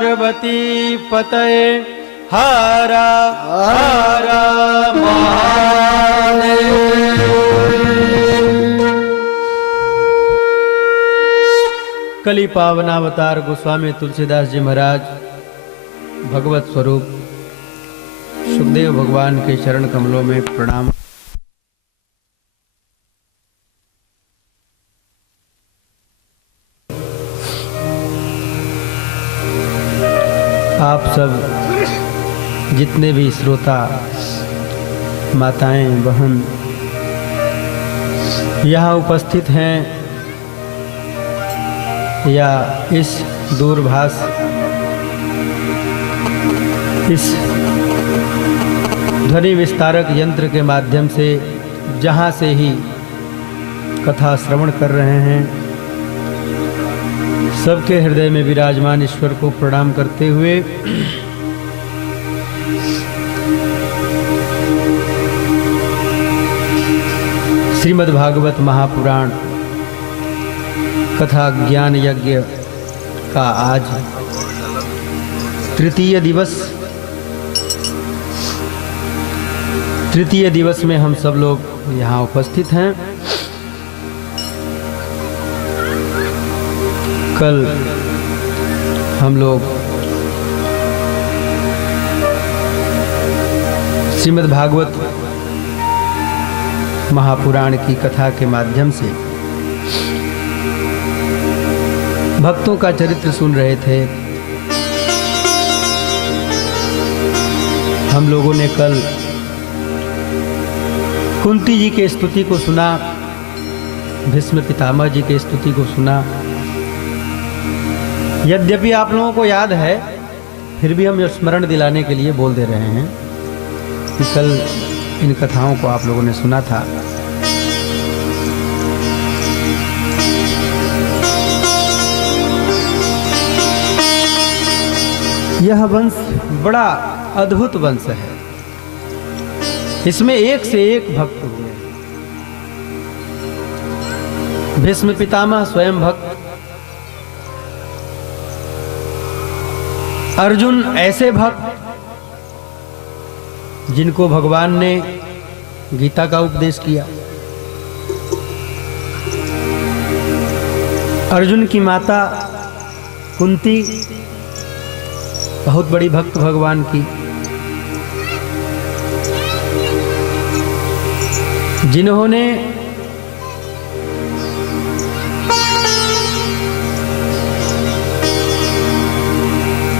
पार्वती पतये हर हर महादेव। कली पावनावतार गोस्वामी तुलसीदास जी महाराज भगवत स्वरूप सुखदेव भगवान के चरण कमलों में प्रणाम। आप सब जितने भी श्रोता माताएं बहन यहाँ उपस्थित हैं या इस दूरभाष इस ध्वनि विस्तारक यंत्र के माध्यम से जहाँ से ही कथा श्रवण कर रहे हैं, सबके हृदय में विराजमान ईश्वर को प्रणाम करते हुए श्रीमद् भागवत महापुराण कथा ज्ञान यज्ञ का आज तृतीय दिवस में हम सब लोग यहाँ उपस्थित हैं। कल हम लोग श्रीमद् भागवत महापुराण की कथा के माध्यम से भक्तों का चरित्र सुन रहे थे। हम लोगों ने कल कुंती जी के स्तुति को सुना, भीष्म पितामह जी के स्तुति को सुना। यद्यपि आप लोगों को याद है, फिर भी हम स्मरण दिलाने के लिए बोल दे रहे हैं कि कल इन कथाओं को आप लोगों ने सुना था। यह वंश बड़ा अद्भुत वंश है। इसमें एक से एक भक्त हुए। भीष्म पितामह स्वयं भक्त, अर्जुन ऐसे भक्त जिनको भगवान ने गीता का उपदेश किया। अर्जुन की माता कुंती बहुत बड़ी भक्त भगवान की, जिन्होंने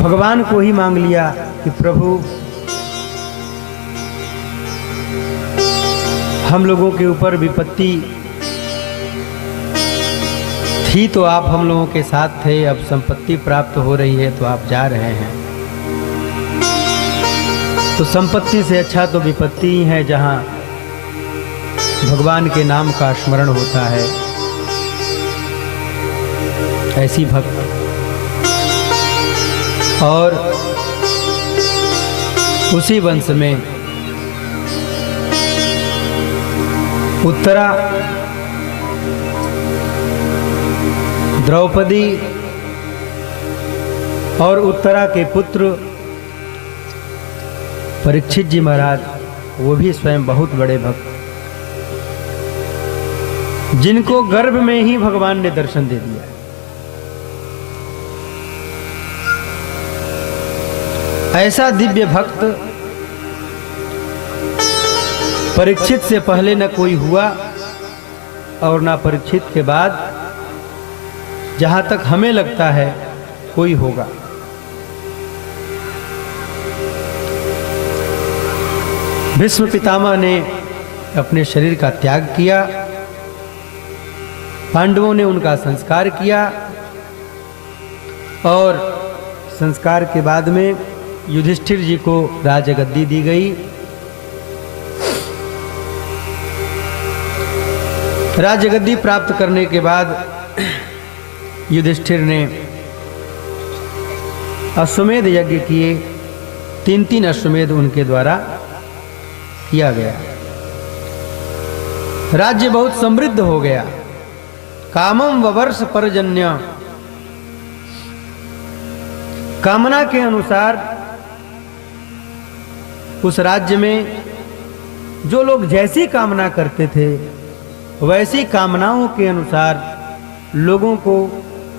भगवान को ही मांग लिया कि प्रभु हम लोगों के ऊपर विपत्ति थी तो आप हम लोगों के साथ थे, अब संपत्ति प्राप्त हो रही है तो आप जा रहे हैं। तो संपत्ति से अच्छा तो विपत्ति ही है, जहां भगवान के नाम का स्मरण होता है। ऐसी भक्त और उसी वंश में उत्तरा द्रौपदी और उत्तरा के पुत्र परीक्षित जी महाराज, वो भी स्वयं बहुत बड़े भक्त, जिनको गर्भ में ही भगवान ने दर्शन दे दिया। ऐसा दिव्य भक्त परीक्षित से पहले न कोई हुआ और न परीक्षित के बाद, जहां तक हमें लगता है कोई होगा। भीष्म पितामह ने अपने शरीर का त्याग किया, पांडवों ने उनका संस्कार किया और संस्कार के बाद में युधिष्ठिर जी को राजगद्दी दी गई। राजगद्दी प्राप्त करने के बाद युधिष्ठिर ने अश्वमेध यज्ञ किए। 3 अश्वमेध उनके द्वारा किया गया। राज्य बहुत समृद्ध हो गया। कामम ववर्ष परजन्य, कामना के अनुसार उस राज्य में जो लोग जैसी कामना करते थे वैसी कामनाओं के अनुसार लोगों को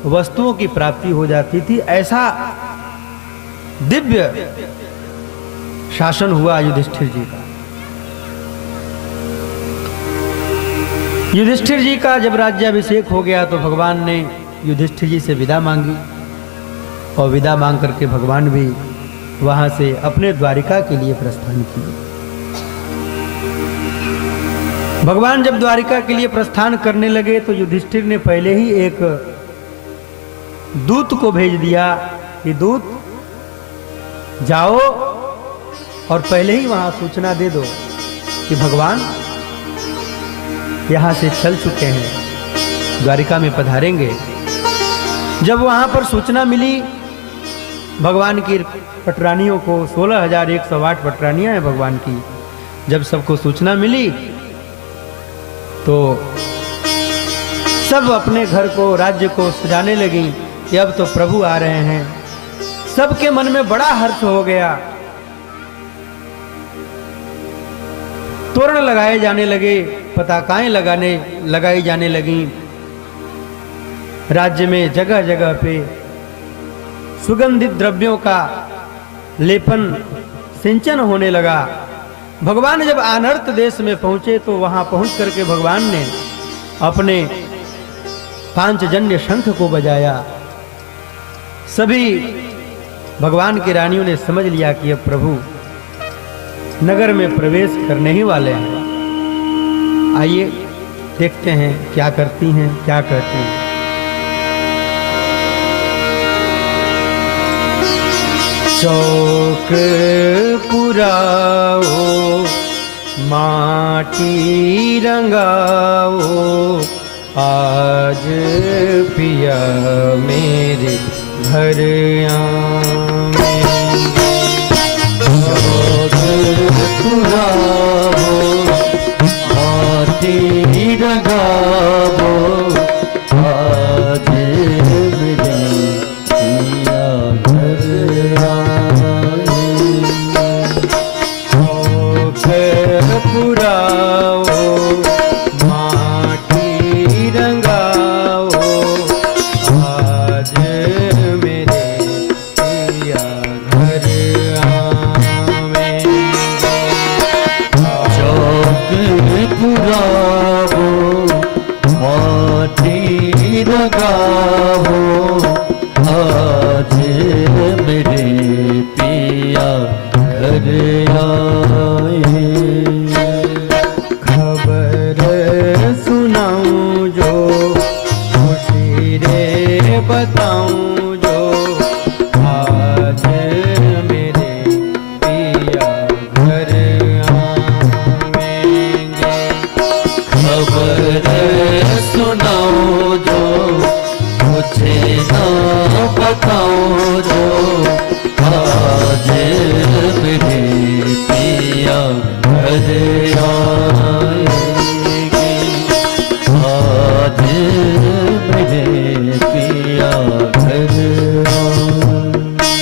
वस्तुओं की प्राप्ति हो जाती थी। ऐसा दिव्य शासन हुआ युधिष्ठिर जी का। युधिष्ठिर जी का जब राज्याभिषेक हो गया तो भगवान ने युधिष्ठिर जी से विदा मांगी और विदा मांग करके भगवान भी वहां से अपने द्वारिका के लिए प्रस्थान किए। भगवान जब द्वारिका के लिए प्रस्थान करने लगे तो युधिष्ठिर ने पहले ही एक दूत को भेज दिया कि दूत जाओ और पहले ही वहां सूचना दे दो कि भगवान यहां से चल चुके हैं, द्वारिका में पधारेंगे। जब वहां पर सूचना मिली भगवान की पटरानियों को, 16,108 पटरानियां हैं भगवान की, जब सबको सूचना मिली तो सब अपने घर को, राज्य को सजाने लगी कि अब तो प्रभु आ रहे हैं। सबके मन में बड़ा हर्ष हो गया। तोरण लगाए जाने लगे, पताकाएं लगाई जाने लगी। राज्य में जगह जगह पे सुगंधित द्रव्यों का लेपन, सिंचन होने लगा। भगवान जब अनर्त देश में पहुंचे तो वहां पहुंच करके भगवान ने अपने पांचजन्य शंख को बजाया। सभी भगवान की रानियों ने समझ लिया कि अब प्रभु नगर में प्रवेश करने ही वाले हैं। आइए देखते हैं क्या करती हैं, क्या कहती हैं। चौक पुराओ, माटी रंगाओ, आज पिया मेरे घर आएंगे। चौक पुराओ, माटी रंगाओ, आज मेरे पिया घर आएंगे। चौक पुराओ, माटी रंगाओ, आज मेरे पिया घर आवेंगे। चौक पुराओ, माटी रंगाओ, आज मेरे पिया घर आए। खबर सुनाऊं जो, खुशी रे बताऊं जो, आज मेरे पिया घर आवेंगे। खबर सुनाऊं जो, मुझे ना बताऊं जो, आज मेरे पिया घर आएंगे। आज मेरे पिया घर आएंगे।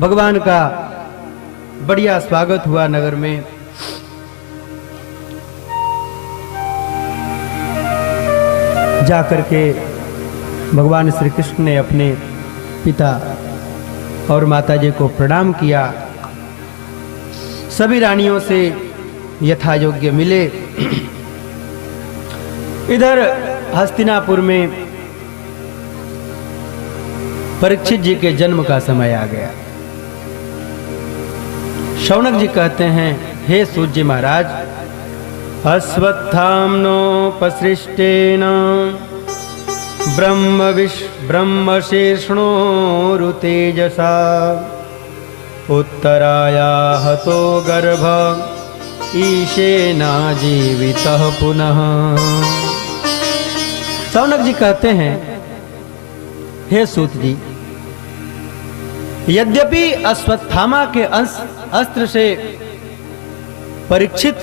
भगवान का बढ़िया स्वागत हुआ नगर में। जाकर के भगवान श्री कृष्ण ने अपने पिता और माता जी को प्रणाम किया। सभी रानियों से यथा योग्य मिले। इधर हस्तिनापुर में परीक्षित जी के जन्म का समय आ गया। शौनक जी कहते हैं, हे सूर्य महाराज, अश्वत्थाम्नोपसृष्टेन ब्रह्मशीर्ष्णोरुतेजसा उत्तराया हतो गर्भ ईशेना जीवितः पुनः। शौनक जी कहते हैं, हे सूत जी, यद्यपि अश्वत्थामा के अस्त्र से परीक्षित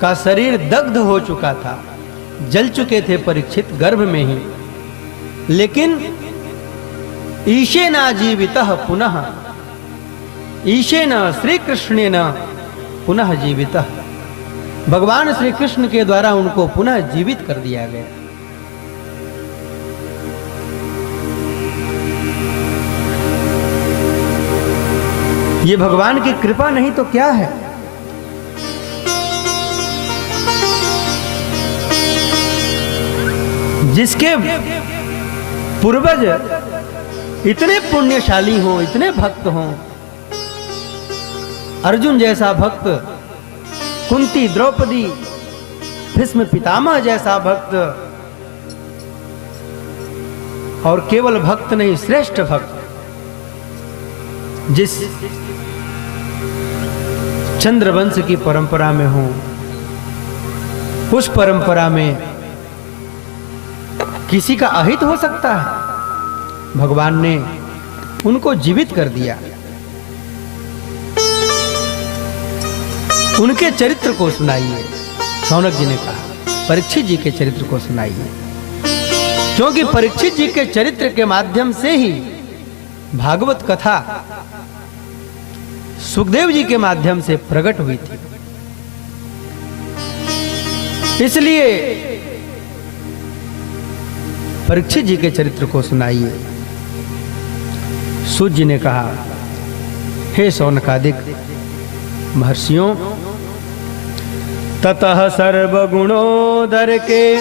का शरीर दग्ध हो चुका था, जल चुके थे परीक्षित गर्भ में ही, लेकिन ईशेना जीवितः पुनः, ईशेन श्री कृष्णेन पुनः जीवितः, भगवान श्री कृष्ण के द्वारा उनको पुनः जीवित कर दिया गया। ये भगवान की कृपा नहीं तो क्या है। जिसके पूर्वज इतने पुण्यशाली हों, इतने भक्त हों, अर्जुन जैसा भक्त, कुंती, द्रौपदी, भीष्म पितामह जैसा भक्त, और केवल भक्त नहीं, श्रेष्ठ भक्त, जिस चंद्रवंश की परंपरा में हो, उस परंपरा में किसी का अहित हो सकता है? भगवान ने उनको जीवित कर दिया। उनके चरित्र को सुनाइए, शौनक जी ने कहा, परीक्षित जी के चरित्र को सुनाइए, क्योंकि परीक्षित जी के चरित्र के माध्यम से ही भागवत कथा सुखदेव जी के माध्यम से प्रकट हुई थी। इसलिए परीक्षित जी के चरित्र को सुनाइए। सूत जी ने कहा, हे शौनकादिक महर्षियों, ततः सर्वगुणोदर के